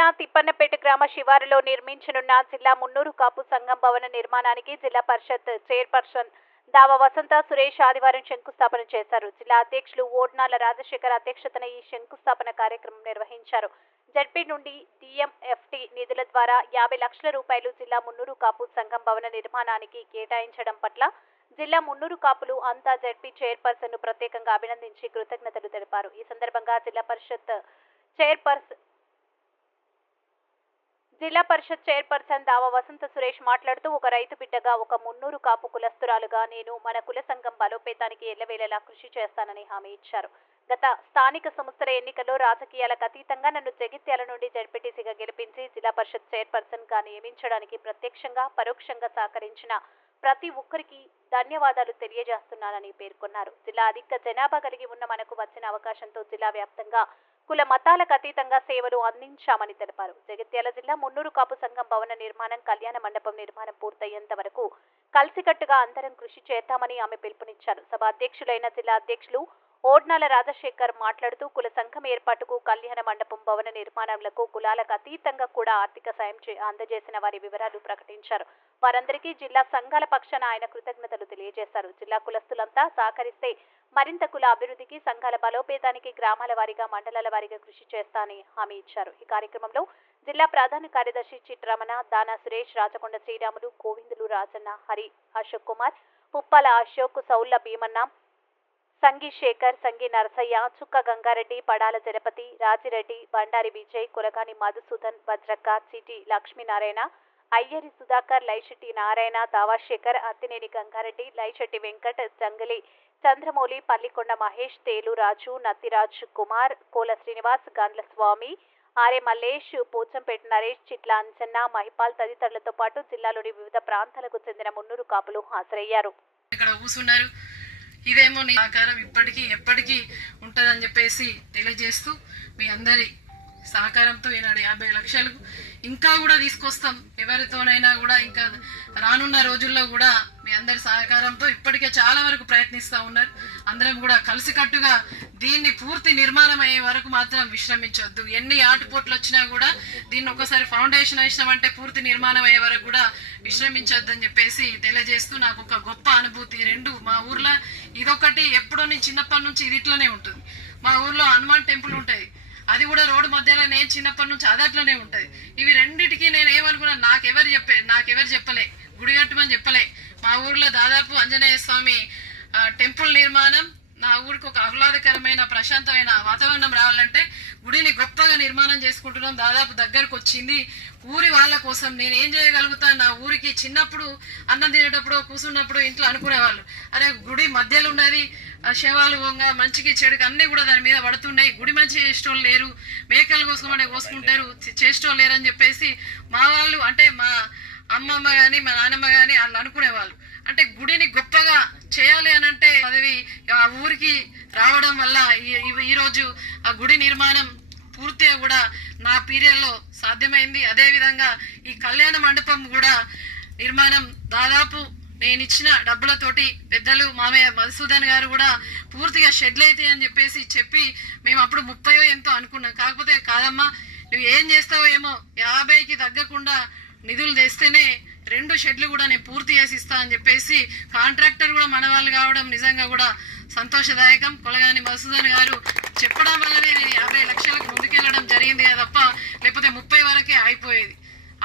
జిల్లా తిప్పన్నపేట గ్రామ శివారులో నిర్మించనున్న జిల్లా మున్నూరు కాపు సంఘం భవన నిర్మాణానికి జిల్లా పరిషత్ చైర్పర్సన్ దావ వసంత సురేష్ ఆదివారం శంకుస్థాపన చేశారు. జిల్లా అధ్యక్షులు ఓడ్నాల రాజశేఖర్ అధ్యక్షతన ఈ శంకుస్థాపన కార్యక్రమం నిర్వహించారు. జడ్పీ నుండి డిఎంఎఫ్టి నిధుల ద్వారా 50 లక్షల రూపాయలు జిల్లా మున్నూరు కాపు సంఘం భవన నిర్మాణానికి కేటాయించడం పట్ల జిల్లా మున్నూరు కాపులు అంతా జడ్పీ చైర్పర్సన్ ను ప్రత్యేకంగా అభినందించి కృతజ్ఞతలు తెలిపారు. ఈ సందర్భంగా జిల్లా పరిషత్ చైర్పర్సన్ దావ వసంత సురేష్ మాట్లాడుతూ, ఒక రైతు బిడ్డగా, ఒక మున్నూరు కాపు కులస్తురాలుగా నేను మన కుల సంఘం బలోపేతానికి ఎల్లవేళలా కృషి చేస్తానని హామీ ఇచ్చారు. గత స్థానిక సంస్థల ఎన్నికల్లో రాజకీయాలకు అతీతంగా నన్ను జగిత్యాల నుండి జడ్పీటీసీగా గెలిపించి జిల్లా పరిషత్ చైర్పర్సన్ గా నియమించడానికి ప్రత్యక్షంగా పరోక్షంగా సహకరించిన ప్రతి ఒక్కరికి ధన్యవాదాలు తెలియజేస్తున్నానని పేర్కొన్నారు. జిల్లా అధిక జనాభా కలిగి ఉన్న మనకు వచ్చిన అవకాశంతో జిల్లా వ్యాప్తంగా కుల మతాలకు అతీతంగా సేవలు అందించామని తెలిపారు. జగిత్యాల జిల్లా మున్నూరు కాపు సంఘం భవన నిర్మాణం, కళ్యాణ మండపం నిర్మాణం పూర్తయ్యేంత వరకు కలిసికట్టుగా అందరం కృషి చేద్దామని ఆమె పిలుపునిచ్చారు. సభ అధ్యక్షులైన జిల్లా అధ్యక్షులు ఓడ్నాల రాజశేఖర్ మాట్లాడుతూ, కుల సంఘం ఏర్పాటుకు, కళ్యాణ మండపం భవన నిర్మాణాలకు కులాలకు అతీతంగా కూడా ఆర్థిక సాయం అందజేసిన వారి వివరాలు ప్రకటించారు. వారందరికీ జిల్లా సంఘాల పక్షాన ఆయన కృతజ్ఞతలు తెలియజేశారు. జిల్లా కులస్తులంతా సహకరిస్తే మరింత కుల అభివృద్ధికి, సంఘాల బలోపేతానికి గ్రామాల వారీగా, మండలాల వారీగా కృషి చేస్తానని హామీ ఇచ్చారు. ఈ కార్యక్రమంలో జిల్లా ప్రధాన కార్యదర్శి చిట్రమణ, దానా సురేష్, రాచకొండ శ్రీరాములు, గోవిందులు, రాజన్న, హరి, అశోక్ కుమార్, పుప్పాల అశోక్, సౌళ్ల భీమన్న, సంగి శేఖర్, సంగి నరసయ్య, చుక్క గంగారెడ్డి, పడాల జనపతి, రాజిరెడ్డి, బండారి విజయ్, కొలగాని మధుసూదన్, భద్రక్క, చిటి లక్ష్మీనారాయణ, అయ్యరి సుధాకర్, లైశెట్టి నారాయణ, దావాశేఖర్, అత్తినేని గంగారెడ్డి, లైశెట్టి వెంకట్, జంగలి చంద్రమౌళి, పల్లికొండ మహేష్, తేలు రాజు, నత్తిరాజ్ కుమార్, కోల శ్రీనివాస్, గాండ్ల స్వామి, ఆర్ఏ మల్లేష్, పోచంపేట నరేష్, చిట్ల అంజన్న, మహిపాల్ తదితరులతో పాటు జిల్లాలోని వివిధ ప్రాంతాలకు చెందిన మున్నూరు కాపులు హాజరయ్యారు. ఇదేమో నీ సహకారం ఇప్పటికీ ఎప్పటికీ ఉంటుందని చెప్పేసి తెలియజేస్తూ, మీ అందరి సహకారంతో ఈనాడు 50 లక్షలు ఇంకా కూడా తీసుకొస్తాం. ఎవరితోనైనా కూడా ఇంకా రానున్న రోజుల్లో కూడా మీ అందరి సహకారంతో ఇప్పటికే చాలా వరకు ప్రయత్నిస్తూ ఉన్నారు. అందరం కూడా కలిసికట్టుగా దీన్ని పూర్తి నిర్మాణం అయ్యే వరకు మాత్రం విశ్రమించొద్దు. ఎన్ని ఆటుపోట్లు వచ్చినా కూడా దీన్ని ఒకసారి ఫౌండేషన్ వేసినామంటే పూర్తి నిర్మాణం అయ్యే వరకు కూడా విశ్రమించొద్దు అని చెప్పేసి తెలియజేస్తూ, నాకు ఒక గొప్ప అనుభూతి. రెండు, మా ఊర్లో ఇదొకటి ఎప్పుడో నేను చిన్నప్పటి నుంచి ఇది ఇట్లనే ఉంటుంది. మా ఊర్లో హనుమాన్ టెంపుల్ ఉంటుంది, అది కూడా రోడ్డు మధ్యలో నేను చిన్నప్పటి నుంచి అది అట్లనే ఉంటుంది. ఇవి రెండిటికి నేను ఏమనుకున్నా, నాకెవరు చెప్పలే, గుడి కట్టమని చెప్పలే. మా ఊర్లో దాదాపు ఆంజనేయ స్వామి టెంపుల్ నిర్మాణం, నా ఊరికి ఒక ఆహ్లాదకరమైన ప్రశాంతమైన వాతావరణం రావాలంటే గుడిని గొప్పగా నిర్మాణం చేసుకుంటున్నాం. దాదాపు దగ్గరకు వచ్చింది. ఊరి వాళ్ళ కోసం నేను ఏం చేయగలుగుతాను. నా ఊరికి చిన్నప్పుడు అన్నం తినేటప్పుడు కూర్చున్నప్పుడు ఇంట్లో అనుకునేవాళ్ళు, అరే గుడి మధ్యలో ఉన్నది, శవాలు మంచికి చెడుకి అన్ని కూడా దాని మీద పడుతున్నాయి, గుడి మంచి చేసేటోళ్ళు లేరు, మేకలు కోసుకోమని కోసుకుంటారు, చేసేటోళ్ళు లేరు అని చెప్పేసి మా వాళ్ళు, అంటే మా అమ్మమ్మ కానీ మా నాన్నమ్మ కానీ వాళ్ళు అనుకునేవాళ్ళు. అంటే గుడిని గొప్పగా చేయాలి అని అంటే పదవి ఆ ఊరికి రావడం వల్ల ఈరోజు ఆ గుడి నిర్మాణం పూర్తిగా కూడా నా పీరియడ్లో సాధ్యమైంది. అదేవిధంగా ఈ కళ్యాణ మండపం కూడా నిర్మాణం దాదాపు నేను ఇచ్చిన డబ్బులతోటి పెద్దలు మామయ్య మధుసూదన్ గారు కూడా పూర్తిగా షెడ్లు అయితే అని చెప్పి మేము అప్పుడు 30 ఎంతో అనుకున్నాం. కాకపోతే కాదమ్మా, నువ్వు ఏం చేస్తావో ఏమో, 50కి తగ్గకుండా నిధులు తెస్తేనే 2 షెడ్లు కూడా నేను పూర్తి చేసి ఇస్తా అని చెప్పేసి కాంట్రాక్టర్ కూడా మన వాళ్ళు కావడం నిజంగా కూడా సంతోషదాయకం. కొలగాని మధుసూదన్ గారు చెప్పడం వల్లనే నేను 50 లక్షలకు ముందుకెళ్ళడం జరిగింది తప్ప లేకపోతే 30 వరకే అయిపోయేది.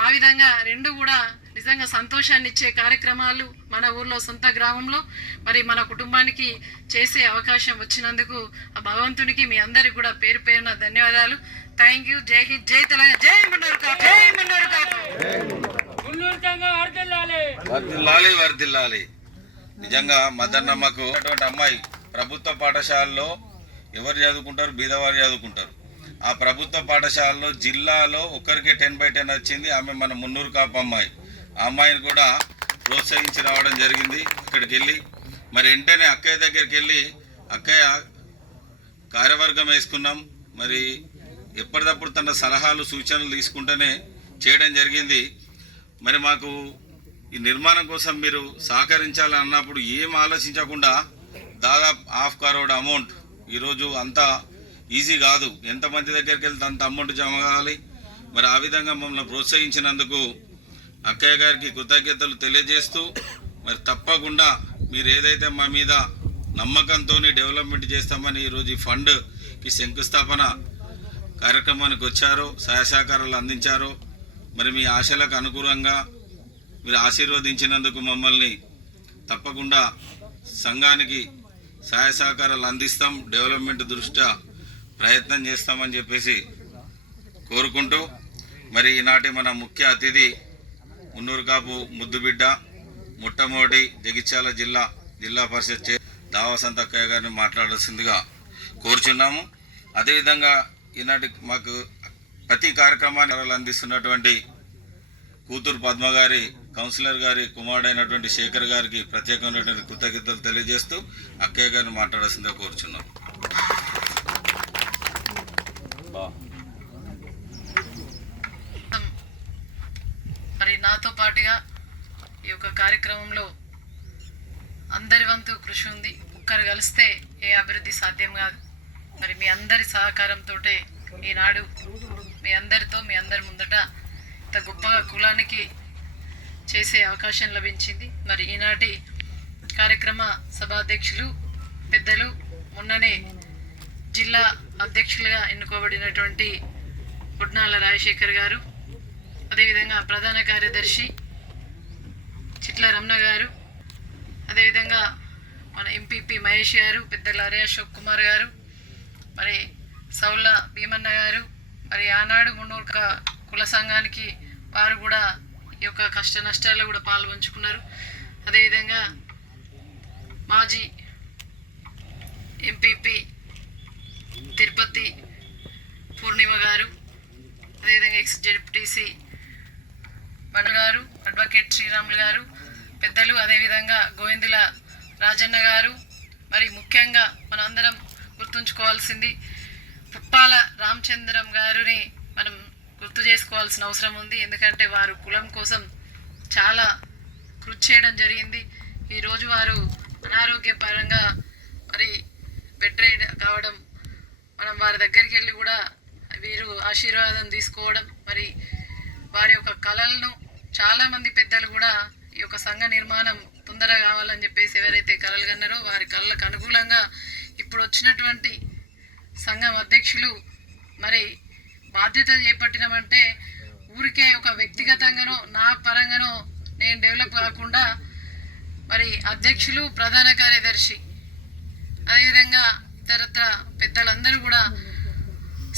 ఆ విధంగా 2 కూడా నిజంగా సంతోషాన్ని ఇచ్చే కార్యక్రమాలు మన ఊర్లో సొంత గ్రామంలో మరి మన కుటుంబానికి చేసే అవకాశం వచ్చినందుకు ఆ భగవంతునికి మీ అందరికి కూడా పేరు పేరున ధన్యవాదాలు. Thank you. జై హింద్, జై తెలంగాణ, జై మున్నూరు కాపు, జై మున్నూరు కాపు. వర్దిల్లాలి. నిజంగా మదన్నమ్మకు అటువంటి అమ్మాయి ప్రభుత్వ పాఠశాలలో ఎవరు చదువుకుంటారు, బీదవారు చదువుకుంటారు. ఆ ప్రభుత్వ పాఠశాలలో జిల్లాలో ఒక్కరికి 10/10 వచ్చింది. ఆమె మన మున్నూరు కాపు అమ్మాయి. ఆ అమ్మాయిని కూడా ప్రోత్సహించి రావడం జరిగింది. అక్కడికి వెళ్ళి మరి వెంటనే అక్కయ్య దగ్గరికి వెళ్ళి అక్కయ్య కార్యవర్గం వేసుకున్నాం. మరి ఎప్పటికప్పుడు తన సలహాలు సూచనలు తీసుకుంటూనే చేయడం జరిగింది. మరి మాకు ఈ నిర్మాణం కోసం మీరు సహకరించాలని అన్నప్పుడు ఏం ఆలోచించకుండా దాదాపు 1/2 crore అమౌంట్, ఈరోజు అంతా ఈజీ కాదు, ఎంతమంది దగ్గరికి వెళ్తే అంత అమౌంట్ జమ కావాలి. మరి ఆ విధంగా మమ్మల్ని ప్రోత్సహించినందుకు అక్కయ్య గారికి కృతజ్ఞతలు తెలియజేస్తూ మరి తప్పకుండా మీరు ఏదైతే మా మీద నమ్మకంతో డెవలప్మెంట్ చేస్తామని ఈరోజు ఈ ఫండ్కి శంకుస్థాపన కార్యక్రమానికి వచ్చారో సహాయ సహకారాలు అందించారో మరి మీ ఆశలకు అనుకూలంగా మీరు ఆశీర్వదించినందుకు మమ్మల్ని తప్పకుండా సంఘానికి సహాయ సహకారాలు అందిస్తాం, డెవలప్మెంట్ దృష్ట్యా ప్రయత్నం చేస్తామని చెప్పేసి కోరుకుంటూ మరి ఈనాటి మన ముఖ్య అతిథి మున్నూరు కాపు ముద్దుబిడ్డ మొట్టమొదటి జగిత్యాల జిల్లా పరిషత్ దావా సంతక్కయ్య గారిని మాట్లాడాల్సిందిగా కోరుచున్నాము. అదేవిధంగా ఈనాటి మాకు ప్రతి కార్యక్రమాన్ని అందిస్తున్నటువంటి కూతురు పద్మ గారి కౌన్సిలర్ గారి కుమారుడైనటువంటి శేఖర్ గారికి ప్రత్యేకమైనటువంటి కృతజ్ఞతలు తెలియజేస్తూ అక్కయ్య గారిని మాట్లాడాల్సిందిగా కోరుచున్నాం. మరి నాతో పాటుగా ఈ యొక్క కార్యక్రమంలో అందరి వంతు కృషి ఉంది. ఒక్కరు కలిస్తే ఏ అభివృద్ధి సాధ్యం కాదు. మరి మీ అందరి సహకారంతో ఈనాడు మీ అందరి ముందట ఇంత గొప్పగా కులానికి చేసే అవకాశం లభించింది. మరి ఈనాటి కార్యక్రమ సభాధ్యక్షులు పెద్దలు మొన్ననే జిల్లా అధ్యక్షులుగా ఎన్నుకోబడినటువంటి పుట్నాల రాజశేఖర్ గారు, అదేవిధంగా ప్రధాన కార్యదర్శి చిట్ల రమణ గారు, అదేవిధంగా మన ఎంపీపీ మహేష్ గారు, పెద్దల అరే అశోక్ కుమార్ గారు, మరి సౌళ్ళ భీమన్న గారు, మరి ఆనాడు మున్నూరు కుల సంఘానికి వారు కూడా ఈ యొక్క కష్ట నష్టాల్లో కూడా పాల్పంచుకున్నారు. అదేవిధంగా మాజీ ఎంపీపీ తిరుపతి పూర్ణిమ గారు, అదేవిధంగా ఎక్స్ జెడ్పీటీసీ మన గారు, అడ్వకేట్ శ్రీరాములు గారు పెద్దలు, అదేవిధంగా గోవిందుల రాజన్న గారు, మరి ముఖ్యంగా మనందరం గుర్తుంచుకోవాల్సింది పుప్పాల రామచంద్రం గారిని మనం గుర్తు చేసుకోవాల్సిన అవసరం ఉంది. ఎందుకంటే వారు కులం కోసం చాలా కృషి చేయడం జరిగింది. ఈరోజు వారు అనారోగ్యపరంగా మరి బెడ్ రైడ్ కావడం, మనం వారి దగ్గరికి వెళ్ళి కూడా వీరు ఆశీర్వాదం తీసుకోవడం, మరి వారి యొక్క కళలను చాలామంది పెద్దలు కూడా ఈ యొక్క సంఘ నిర్మాణం తొందరగా కావాలని చెప్పేసి ఎవరైతే కళలు కన్నారో వారి కళలకు అనుకూలంగా ఇప్పుడు వచ్చినటువంటి సంఘం అధ్యక్షులు మరి బాధ్యత చేపట్టినామంటే ఊరికే ఒక వ్యక్తిగతంగానో నా పరంగానో నేను డెవలప్ కాకుండా మరి అధ్యక్షులు, ప్రధాన కార్యదర్శి, అదేవిధంగా ఇతరత్ర పెద్దలందరూ కూడా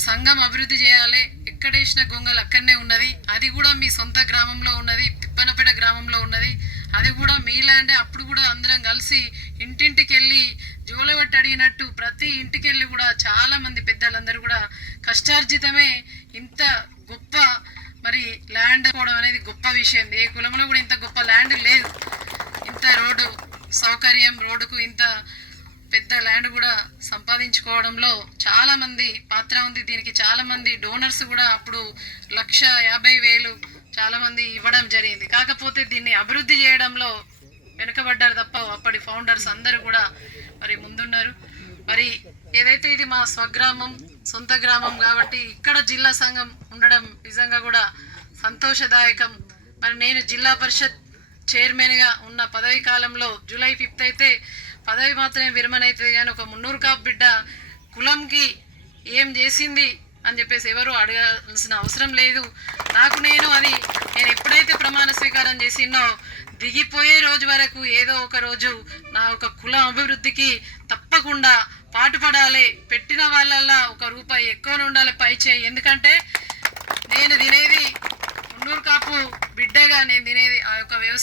సంఘం అభివృద్ధి చేయాలి. ఎక్కడేసిన గొంగలు అక్కడనే ఉన్నది, అది కూడా మీ సొంత గ్రామంలో ఉన్నది, తిప్పనపేట గ్రామంలో ఉన్నది, అది కూడా మీ ల్యాండే. అప్పుడు కూడా అందరం కలిసి ఇంటింటికి వెళ్ళి జోలబెట్టి అడిగినట్టు ప్రతి ఇంటికి వెళ్ళి కూడా చాలా మంది పెద్దలందరూ కూడా కష్టార్జితమే ఇంత గొప్ప మరి ల్యాండ్ పోవడం అనేది గొప్ప విషయం. ఏ కులంలో కూడా ఇంత గొప్ప ల్యాండ్ లేదు. ఇంత రోడ్డు సౌకర్యం, రోడ్డుకు ఇంత పెద్ద ల్యాండ్ కూడా సంపాదించుకోవడంలో చాలా మంది పాత్ర ఉంది. దీనికి చాలా మంది డోనర్స్ కూడా అప్పుడు 1,50,000 చాలా మంది ఇవ్వడం జరిగింది. కాకపోతే దీన్ని అభివృద్ధి చేయడంలో వెనుకబడ్డారు తప్ప అప్పటి ఫౌండర్స్ అందరూ కూడా మరి ముందున్నారు. మరి ఏదైతే ఇది మా స్వగ్రామం, సొంత గ్రామం కాబట్టి ఇక్కడ జిల్లా సంఘం ఉండడం నిజంగా కూడా సంతోషదాయకం. మరి నేను జిల్లా పరిషత్ చైర్మన్గా ఉన్న పదవి కాలంలో జూలై 5 అయితే పదవి మాత్రమే విరమణ అవుతుంది, కానీ ఒక మున్నూరు కాపు బిడ్డ కులంకి ఏం చేసింది అని చెప్పేసి ఎవరు అడగాల్సిన అవసరం లేదు. నేను ఎప్పుడైతే ప్రమాణ స్వీకారం చేసినో దిగిపోయే రోజు వరకు ఏదో ఒక రోజు నా ఒక కులం అభివృద్ధికి తప్పకుండా పాటుపడాలి. పెట్టిన వాళ్ళల్లా ₹1 ఎక్కువ ఉండాలి పై చేయి. ఎందుకంటే నేను తినేది మున్నూరు కాపు బిడ్డగా, నేను తినేది ఆ యొక్క వ్యవసాయం.